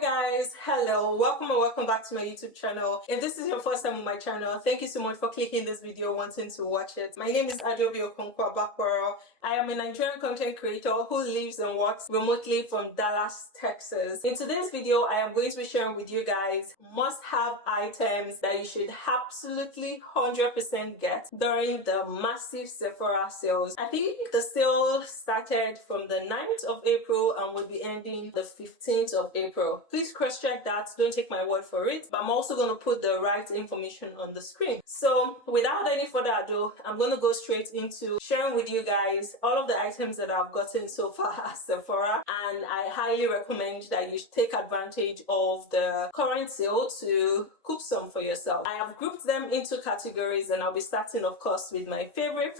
Hi guys, hello, welcome and welcome back to my YouTube channel. If this is your first time on my channel, thank you so much for clicking this video wanting to watch it. My name is Adobe Okonkwo Bakoro. I am a Nigerian content creator who lives and works remotely from Dallas, Texas. In today's video, I am going to be sharing with you guys must-have items that you should absolutely 100% get during the massive Sephora sales. I think the sale started from the 9th of April and will be ending the 15th of April. Please cross-check that, don't take my word for it, but I'm also going to put the right information on the screen. So without any further ado, I'm going to go straight into sharing with you guys all of the items that I've gotten so far at Sephora, and I highly recommend that you take advantage of the current sale to cook some for yourself. I have grouped them into categories, and I'll be starting of course with my favorite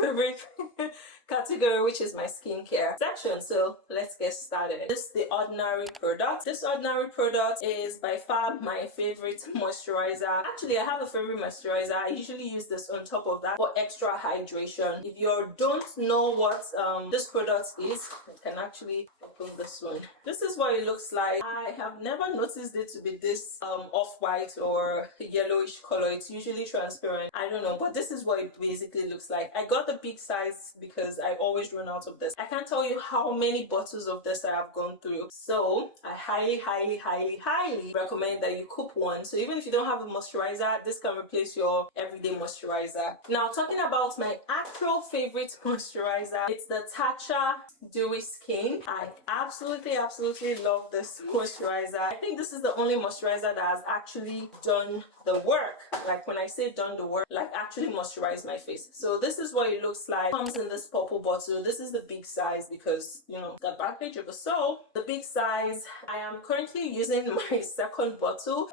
category, which is my skincare section. So let's get started. This is the Ordinary product. This Ordinary product is by far my favorite moisturizer. Actually, I have a favorite moisturizer. I usually use this on top of that for extra hydration. If you don't know what this product is, I can actually open this one. This is what it looks like. I have never noticed it to be this off-white or yellowish color. It's usually transparent. I don't know, but this is what it basically looks like. I got the big size because I always run out of this. I can't tell you how many bottles of this I have gone through. So I highly recommend that you coupe one. So even if you don't have a moisturizer, this can replace your everyday moisturizer. Now, talking about my actual favorite moisturizer, it's the Tatcha Dewy Skin. I absolutely love this moisturizer. I think this is the only moisturizer that has actually done the work. Like when I say done the work, like actually moisturize my face. So this is what it looks like. It comes in this purple bottle. This is the big size because, you know, the advantage of a soul. The big size. I am currently using my second bottle,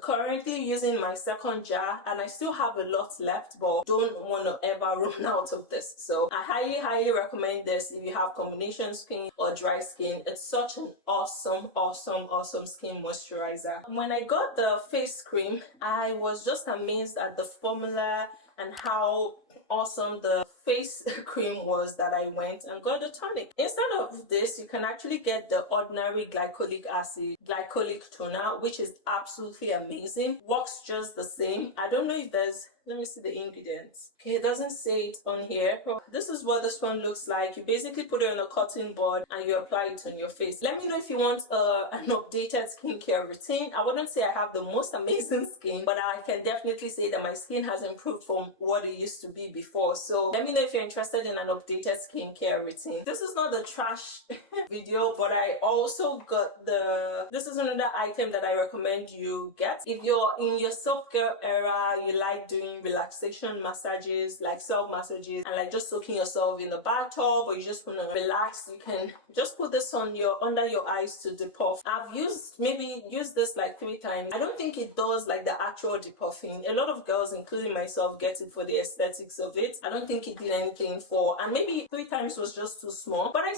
currently using my second jar, and I still have a lot left, but don't want to ever run out of this. So I highly recommend this if you have combination skin or dry skin. It's such an awesome skin moisturizer. When I got the face cream, I was just amazed at the formula and how awesome the face cream was that I went and got the tonic. Instead of this, you can actually get the Ordinary glycolic acid glycolic toner, which is absolutely amazing. Works just the same. I don't know if there's, let me see the ingredients. Okay, it doesn't say it on here. This is what this one looks like. You basically put it on a cotton bud and you apply it on your face. Let me know if you want an updated skincare routine. I wouldn't say I have the most amazing skin, but I can definitely say that my skin has improved from what it used to be before. So let me know if you're interested in an updated skincare routine. This is not the trash video, but I also got this is another item that I recommend you get. If you're in your self-care era, you like doing relaxation massages, like self massages, and like just soaking yourself in the bathtub, or you just want to relax, you can just put this on under your eyes to depuff. I've maybe used this like 3 times. I don't think it does like the actual depuffing. A lot of girls, including myself, get it for the aesthetics of it. I don't think it did anything for, and maybe 3 times was just too small, but I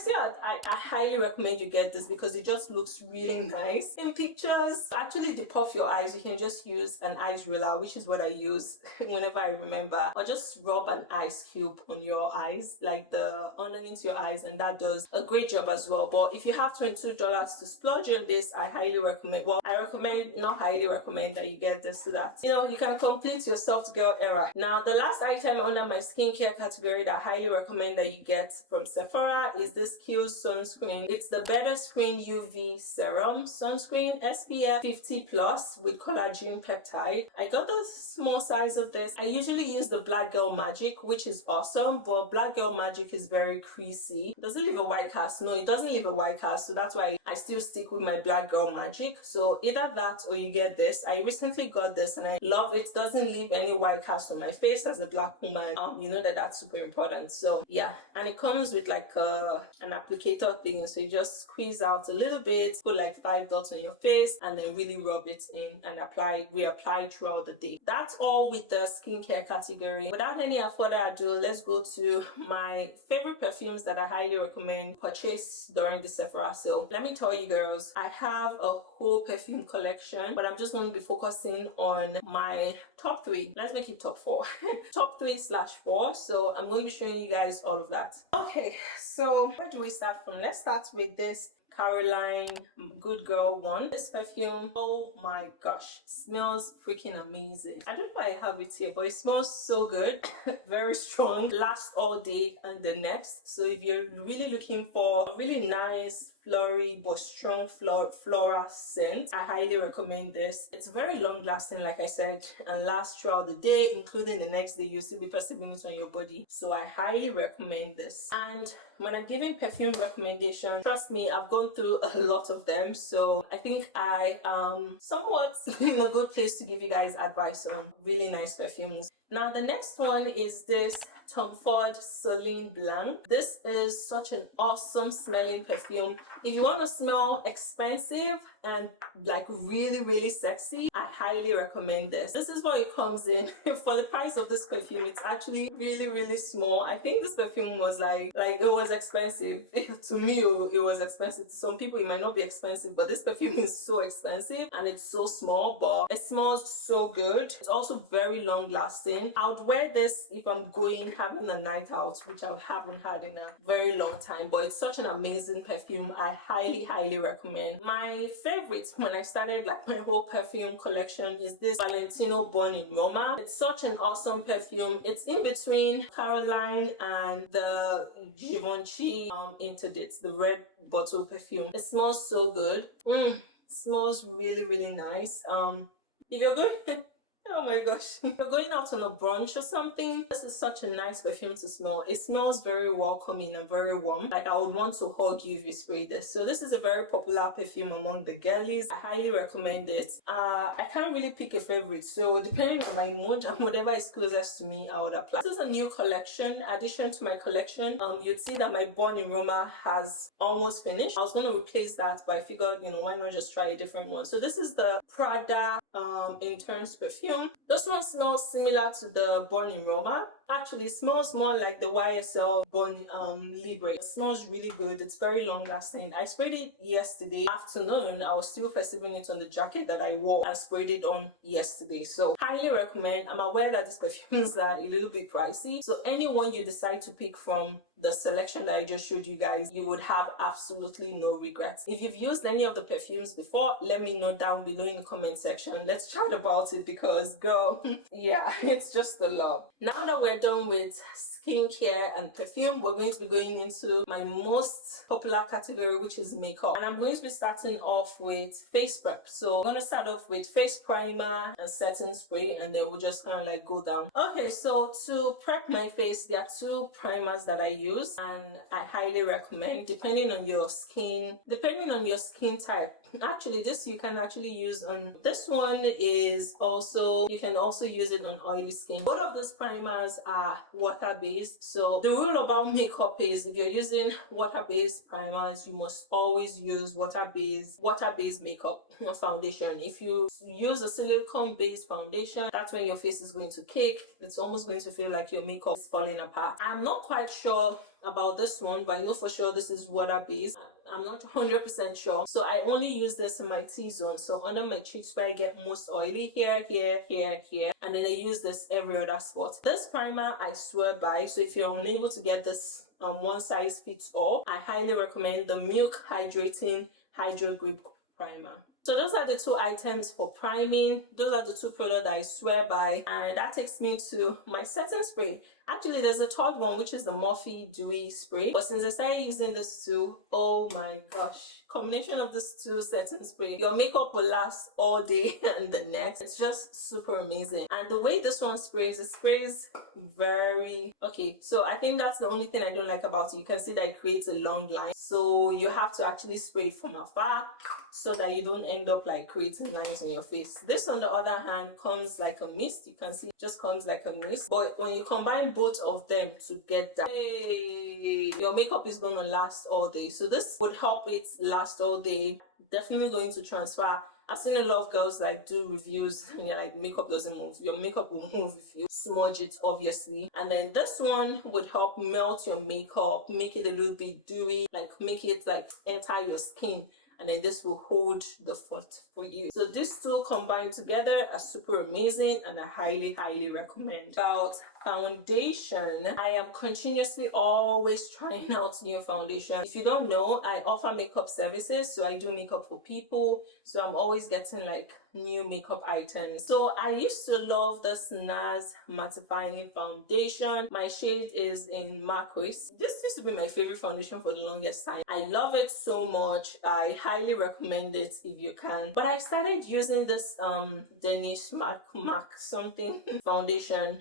highly recommend you get this because it just looks really nice in pictures. To actually depuff your eyes, you can just use an ice roller, which is what I use whenever I remember, or just rub an ice cube on your eyes, like the underneath your eyes, and that does a great job as well. But if you have $22 to splurge on this, I highly recommend, well, I recommend, not highly recommend, that you get this so that, you know, you can complete your soft girl era. Now, the last item under my skincare category that I highly recommend that you get from Sephora is this Kiehl's sunscreen. It's the Better Screen UV Serum Sunscreen SPF 50+ with collagen peptide. I got the small size of this. I usually use the Black Girl Magic, which is awesome, but Black Girl Magic is very creasy. Does it leave a white cast? No, it doesn't leave a white cast, so that's why I still stick with my Black Girl Magic. So either that or you get this. I recently got this and I love it. Doesn't leave any white cast on my face as a black woman. You know that's super important. So yeah, and it comes with like an applicator thing, so you just squeeze out a little bit, put like 5 dots on your face, and then really rub it in and reapply throughout the day. That's all with the skincare category. Without any further ado, let's go to my favorite perfumes that I highly recommend purchase during the Sephora sale. Let me tell you girls, I have a whole perfume collection, but I'm just going to be focusing on my top 3. Let's make it top 4. Top 3/4. So I'm going to be showing you guys all of that. Okay, so where do we start from? Let's start with this Caroline Good Girl one. This perfume, oh my gosh, smells freaking amazing. I don't know why I have it here, but it smells so good. Very strong, lasts all day and the next. So if you're really looking for a really nice floral but strong floral scent, I highly recommend this. It's very long lasting, like I said, and lasts throughout the day, including the next day. You'll still be perceiving it on your body, so I highly recommend this. And when I'm giving perfume recommendations, trust me, I've gone through a lot of them, so I think I am somewhat in a good place to give you guys advice on really nice perfumes. Now the next one is this Tom Ford Celine Blanc. This is such an awesome smelling perfume. If you want to smell expensive and like really sexy, I highly recommend this. This is what it comes in. For the price of this perfume, it's actually really small. I think this perfume was like it was expensive. To me, it was expensive. To some people it might not be expensive, but this perfume is so expensive and it's so small, but it smells so good. It's also very long lasting. I would wear this if I'm having a night out, which I haven't had in a very long time, but it's such an amazing perfume. I highly recommend. My favorite when I started like my whole perfume collection is this Valentino Born in Roma. It's such an awesome perfume. It's in between Caroline and the Givenchy Interdit, the red bottle perfume. It smells so good. It smells really nice. If you're going oh my gosh, if you're going out on a brunch or something, this is such a nice perfume to smell. It smells very welcoming and very warm. Like I would want to hug you if you spray this. So this is a very popular perfume among the girlies. I highly recommend it. I can't really pick a favorite, so depending on my mood and whatever is closest to me, I would apply. This is a new collection, addition to my collection. You'd see that my Born in Roma has almost finished. I was going to replace that, but I figured, you know, why not just try a different one. So this is the Prada Intense perfume. This one smells similar to the Born in Roma. Actually, it smells more like the YSL Born Libre. It smells really good. It's very long lasting. I sprayed it yesterday afternoon. I was still perceiving it on the jacket that I wore and sprayed it on yesterday. So highly recommend. I'm aware that these perfumes are a little bit pricey. So anyone you decide to pick from the selection that I just showed you guys, you would have absolutely no regrets. If you've used any of the perfumes before, let me know down below in the comment section. Let's chat about it because girl, yeah, it's just a lot. Now that we're done with skincare and perfume, we're going to be going into my most popular category, which is makeup. And I'm going to be starting off with face prep. So I'm going to start off with face primer and setting spray, and then we'll just kind of like go down. Okay, so to prep my face, there are two primers that I use and I highly recommend depending on your skin type. Actually, this you can actually use on, this one is also, you can also use it on oily skin. Both of those primers are water based. So the rule about makeup is if you're using water based primers, you must always use water based makeup or foundation. If you use a silicone based foundation, that's when your face is going to cake. It's almost going to feel like your makeup is falling apart. I'm not quite sure about this one, but I know for sure this is water based. I'm not 100% sure. So I only use this in my T-zone. So under my cheeks where I get most oily, here, and then I use this every other spot. This primer I swear by. So if you're unable to get this one size fits all, I highly recommend the Milk Hydrating Hydro Grip Primer. So those are the two items for priming. Those are the two products that I swear by, and that takes me to my setting spray. Actually, there's a third one, which is the Morphe Dewy Spray. But since I started using this two, oh my gosh, combination of these two setting spray, your makeup will last all day and the next. It's just super amazing. And the way this one sprays, it sprays very okay. So I think that's the only thing I don't like about it. You can see that it creates a long line, so you have to actually spray it from afar so that you don't end up like creating lines on your face. This on the other hand comes like a mist. You can see it just comes like a mist, but when you combine both of them together, hey, your makeup is going to last all day. So this would help it last all day. Definitely going to transfer. I've seen a lot of girls like do reviews and you're like, makeup doesn't move. Your makeup will move if you smudge it, obviously. And then this one would help melt your makeup, make it a little bit dewy, like make it like enter your skin. And then this will hold the fort for you. So these two combined together are super amazing, and I highly recommend. About foundation, I am continuously always trying out new foundation. If you don't know, I offer makeup services, so I do makeup for people, so I'm always getting like new makeup items. So I used to love this NARS mattifying foundation. My shade is in Marquise. This used to be my favorite foundation for the longest time. I love it so much. I highly recommend it if you can. But I started using this Danish Mac something foundation,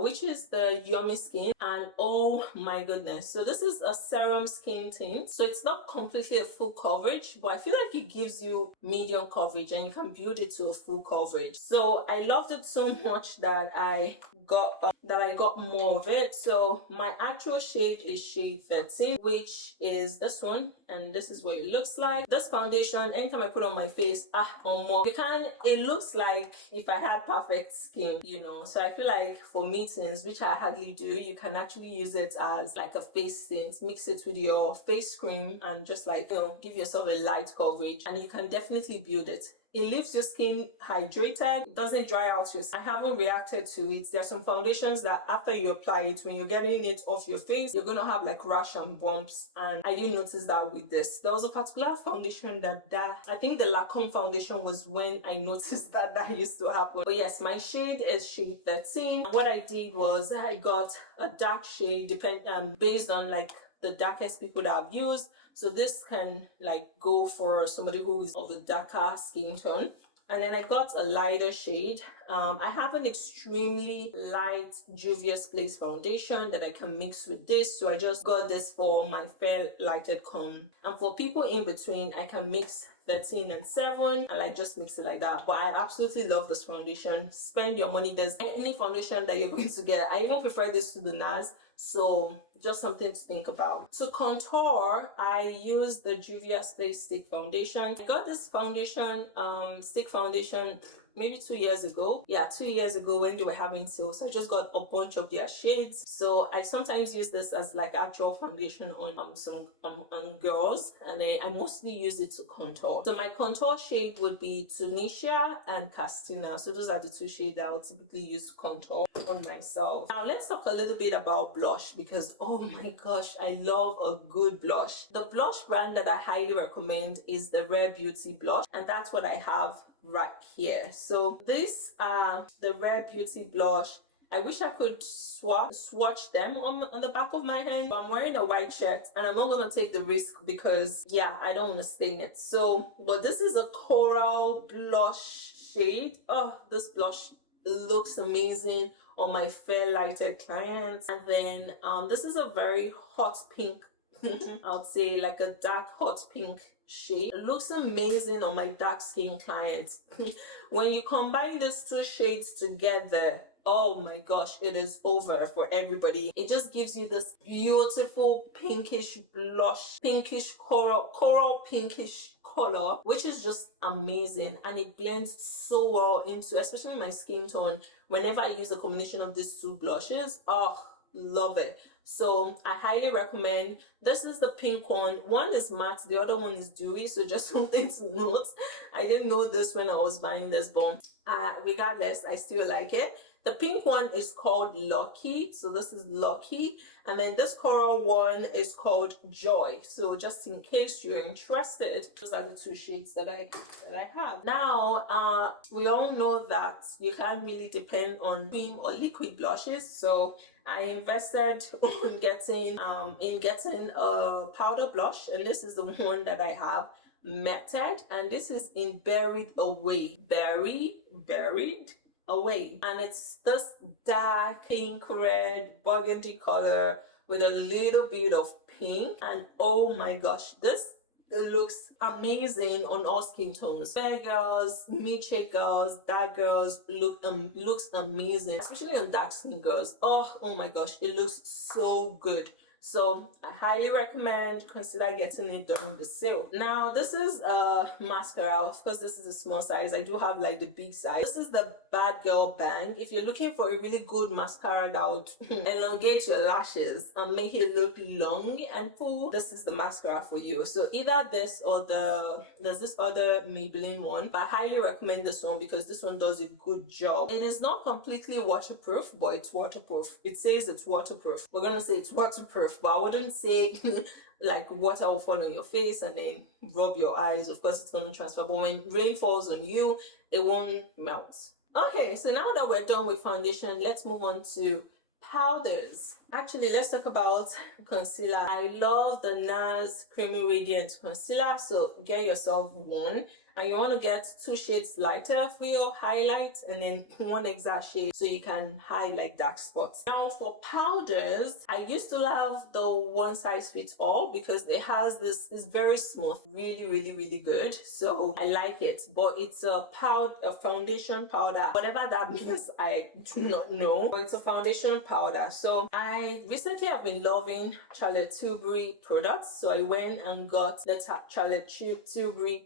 which is the Yummy Skin, and oh my goodness, so this is a serum skin tint, so it's not completely a full coverage, but I feel like it gives you medium coverage and you can build it to a full coverage. So I loved it so much that I got more of it. So my actual shade is shade 13, which is this one, and this is what it looks like. This foundation, anytime I put on my face, it looks like if I had perfect skin, you know. So I feel like for meetings, which I hardly do, you can actually use it as like a face tint, mix it with your face cream, and just like, you know, give yourself a light coverage, and you can definitely build it. It leaves your skin hydrated. It doesn't dry out your skin. I haven't reacted to it. There are some foundations that after you apply it, when you're getting it off your face, you're gonna have like rash and bumps, and I didn't notice that with this. There was a particular foundation that I think the Lancome foundation was when I noticed that used to happen. But yes, my shade is shade 13. What I did was I got a dark shade based on like the darkest people that I've used. So this can like go for somebody who is of a darker skin tone. And then I got a lighter shade. I have an extremely light Juvia's Place foundation that I can mix with this. So I just got this for my fair lighted cone. And for people in between, I can mix 13 and 7 and like just mix it like that. But I absolutely love this foundation. Spend your money. There's any foundation that you're going to get. I even prefer this to the NARS. So just something to think about. To contour, I use the Juvia's Place stick foundation. I got this foundation, stick foundation, maybe 2 years ago. Yeah, 2 years ago when they were having sales. So I just got a bunch of their shades. So I sometimes use this as like actual foundation on some girls, and I mostly use it to contour. So my contour shade would be Tunisia and Castina. So those are the two shades that I'll typically use to contour on myself. Now let's talk a little bit about blush, because oh my gosh, I love a good blush. The blush brand that I highly recommend is the Rare Beauty blush, and that's what I have right here. So these are the Rare Beauty blush. I wish I could swatch them on the back of my hand, but I'm wearing a white shirt and I'm not going to take the risk because yeah, I don't want to stain it. So, but this is a coral blush shade. Oh, this blush looks amazing on my fair lighted clients. And then this is a very hot pink I would say like a dark hot pink shade. It looks amazing on my dark skin clients. When you combine these two shades together, oh my gosh, it is over for everybody. It just gives you this beautiful pinkish blush, pinkish coral pinkish color, which is just amazing, and it blends so well into, especially my skin tone. Whenever I use a combination of these two blushes, oh, love it. So I highly recommend. This is the pink one. One is matte, the other one is dewy, so just something to note. I didn't know this when I was buying this, but regardless, I still like it. The pink one is called Lucky, so this is Lucky, and then this coral one is called Joy. So just in case you're interested, those are the two shades that I have. Now, we all know that you can't really depend on cream or liquid blushes, so I invested in getting a powder blush, and this is the one that I have, Method, and this is in Buried Away. Buried Away, and it's this dark pink red burgundy color with a little bit of pink, and oh my gosh, this looks amazing on all skin tones. Fair girls, mid-shade girls, dark girls, looks amazing, especially on dark skin girls. Oh my gosh, it looks so good. So I highly recommend consider getting it during the sale. Now this is a mascara. Of course, this is a small size. I do have like the big size. This is the Bad Girl Bang. If you're looking for a really good mascara that would elongate your lashes and make it look long and full, this is the mascara for you. So either this or there's this other Maybelline one, but I highly recommend this one because this one does a good job. It is not completely waterproof, but it's waterproof. It says it's waterproof. We're gonna say it's waterproof, but I wouldn't say like water will fall on your face and then rub your eyes. Of course it's going to transfer, but when rain falls on you, it won't melt. Okay, so now that we're done with foundation, let's move on to powders. Actually, let's talk about concealer. I love the NARS Creamy Radiant Concealer, so get yourself one. And you want to get 2 shades lighter for your highlight and then 1 exact shade so you can hide like dark spots. Now for powders, I used to love the one size fits all because it has this, it's very smooth, really good. So I like it, but it's a foundation powder. Whatever that means, I do not know, but it's a foundation powder. So I recently have been loving Charlotte Tilbury products, so I went and got the Charlotte Tilbury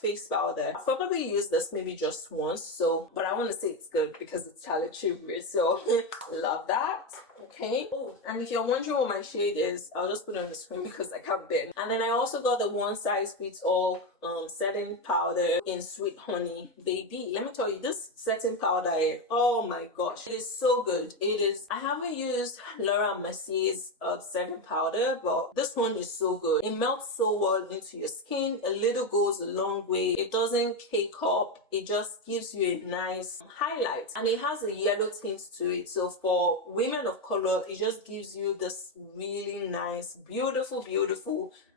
face powder. I've probably used this maybe just once, so but I want to say it's good because it's Charlotte Tilbury, so love that. Okay. Oh, and if you're wondering what my shade is, I'll just put it on the screen because I can't bend. And then I also got the one size fits all setting powder in Sweet Honey Baby. Let me tell you, this setting powder, oh my gosh, it is so good. It is. I haven't used Laura Mercier's setting powder, but this one is so good. It melts so well into your skin. A little goes a long way. It doesn't cake up. It just gives you a nice highlight, and it has a yellow tint to it. So for women of color, it just gives you this really nice, beautiful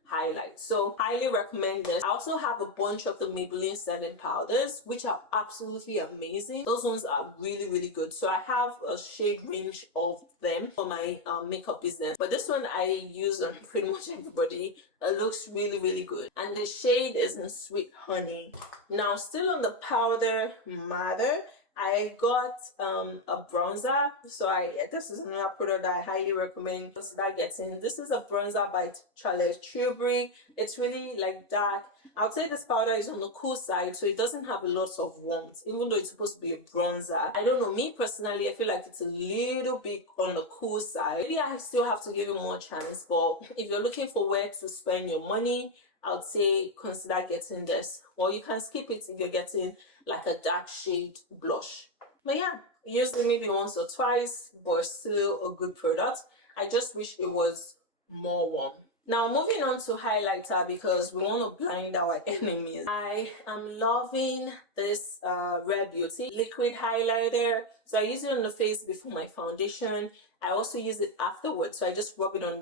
highlight. So highly recommend this. I also have a bunch of the Maybelline setting powders, which are absolutely amazing. Those ones are really good. So I have a shade range of them for my makeup business, but this one I use on pretty much everybody. It looks really good, and the shade is in Sweet Honey. Now still on the powder matter, I got a bronzer. So this is another product that I highly recommend consider getting. This is a bronzer by Charlotte Tilbury. It's really like dark. I would say this powder is on the cool side, so it doesn't have a lot of warmth, even though it's supposed to be a bronzer. I don't know, me personally, I feel like it's a little bit on the cool side. Maybe I still have to give it more chance, but if you're looking for where to spend your money, I would say consider getting this. Or you can skip it if you're getting like a dark shade blush. But yeah, used it maybe once or twice, but still a good product. I just wish it was more warm. Now moving on to highlighter, because we want to blind our enemies. I am loving this Rare Beauty liquid highlighter. So I use it on the face before my foundation. I also use it afterwards. So I just rub it on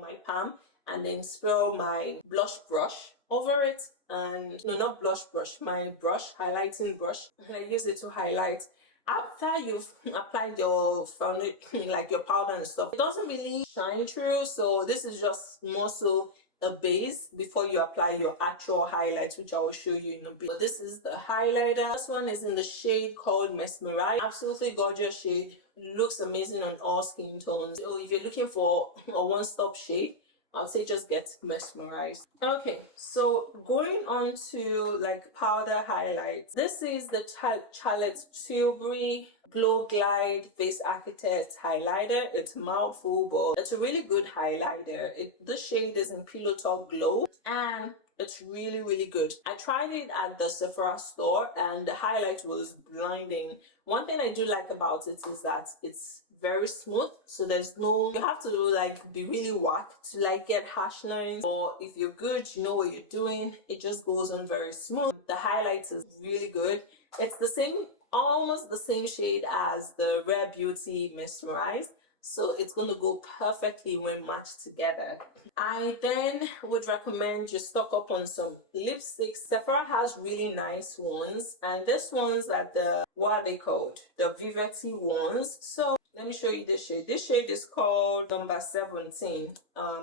my palm and then swirl my blush brush over it. And no, not blush brush, my brush, highlighting brush. And I use it to highlight. After you've applied your foundation, like your powder and stuff, it doesn't really shine through. So this is just more so a base before you apply your actual highlights, which I will show you in a bit. But this is the highlighter. This one is in the shade called Mesmerize. Absolutely gorgeous shade. Looks amazing on all skin tones. So if you're looking for a one-stop shade, I'll say just get Mesmerized. Okay, so going on to like powder highlights. This is the Charlotte Tilbury Glow Glide Face Architect highlighter. It's a mouthful, but it's a really good highlighter. The shade is in Pillow Talk Glow, and it's really good. I tried it at the Sephora store and the highlight was blinding. One thing I do like about it is that it's very smooth, so there's no, you have to like be really whacked to like get harsh lines, or if you're good, you know what you're doing, it just goes on very smooth. The highlight is really good. It's the same, almost the same shade as the Rare Beauty Mesmerized, so it's going to go perfectly when matched together. I then would recommend you stock up on some lipsticks. Sephora has really nice ones, and this ones are the, what are they called? The Vivety ones. So let me show you this shade. This shade is called number 17.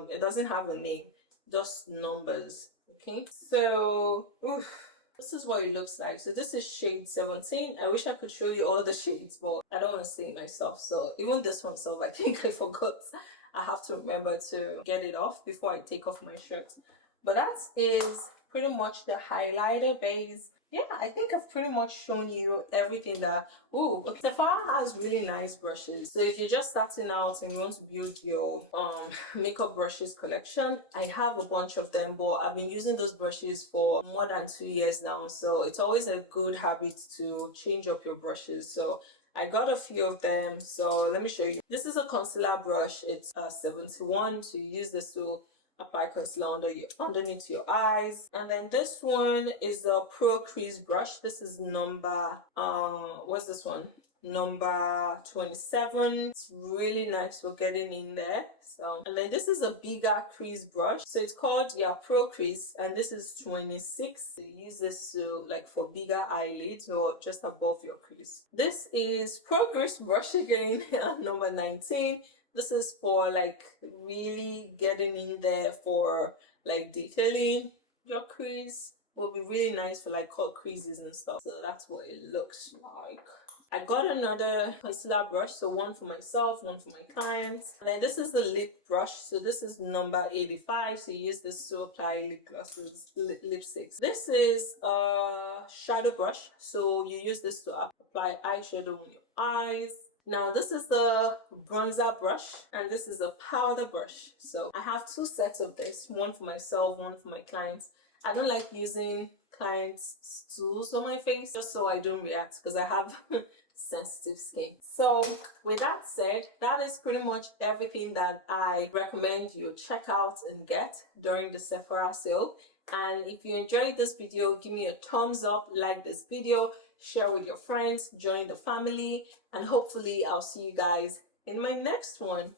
It doesn't have a name, just numbers. Okay, so this is what it looks like. So this is shade 17. I wish I could show you all the shades, but I don't want to say myself. So even this one, so I think I forgot I have to remember to get it off before I take off my shirt. But that is pretty much the highlighter base. Yeah, I think I've pretty much shown you everything that. Ooh, okay. Sephora has really nice brushes. So if you're just starting out and you want to build your makeup brushes collection, I have a bunch of them, but I've been using those brushes for more than 2 years now. So it's always a good habit to change up your brushes. So I got a few of them, so let me show you. This is a concealer brush. It's 71, so you use this to apply concealer underneath your eyes. And then this one is the Pro Crease brush. This is number what's this one? Number 27. It's really nice for getting in there. So, and then this is a bigger crease brush. So it's called, yeah, Pro Crease, and this is 26. So you use this to, like, for bigger eyelids or just above your crease. This is Pro Crease brush again, number 19. This is for, like, really getting in there for, like, detailing your crease. Will be really nice for, like, cut creases and stuff. So that's what it looks like. I got another concealer brush, so one for myself, one for my clients. And then this is the lip brush, so this is number 85, so you use this to apply lip gloss with lipsticks. This is a shadow brush, so you use this to apply eyeshadow on your eyes. Now this is the bronzer brush, and this is a powder brush. So I have two sets of this, one for myself, one for my clients. I don't like using clients' stools on my face just so I don't react, because I have sensitive skin. So with that said, that is pretty much everything that I recommend you check out and get during the Sephora sale. And if you enjoyed this video, give me a thumbs up, like this video, share with your friends, join the family, and hopefully I'll see you guys in my next one.